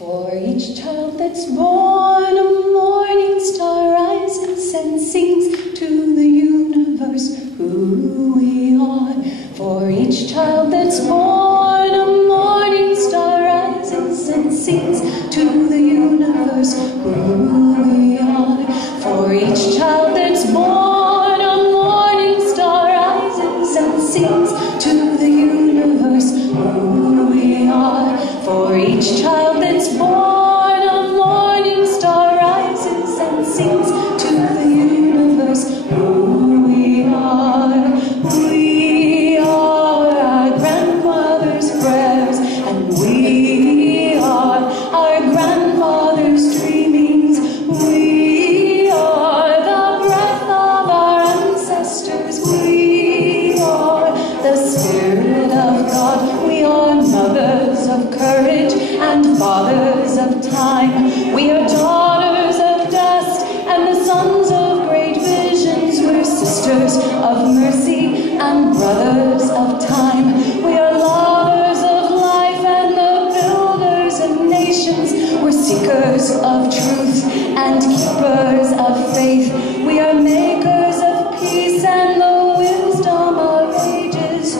For each child that's born, a morning star rises and sings to the universe who we are. For each child that's born, a morning star rises and sings to the universe who we are. For each child that's born, a morning star rises and sings to the universe who we are. For each child that's born, a morning star rises and sings to the universe who we are. We are our grandmother's prayers, and we are our grandfather's dreamings. We are the breath of our ancestors. We are the Spirit of God. We are mothers of courage and fathers of time. We are daughters of dust and the sons of great visions. We're sisters of mercy and brothers of time. We are lovers of life and the builders of nations. We're seekers of truth and keepers of faith. We are makers of peace and the wisdom of ages.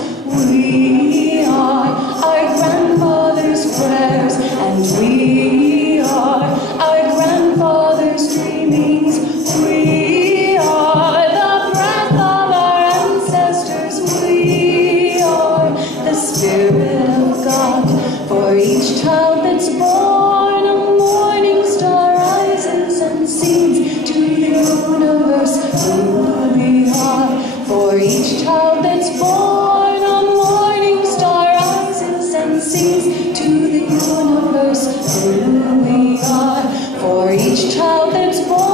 We are our grandmother's prayers, and we are our grandfather's dreamings. We are the breath of our ancestors. We are the Spirit of God. For each child that's born, a morning star rises and sings to the universe who we are. For each child that's born, a morning star rises and sings to the universe who we are. For each child that's born,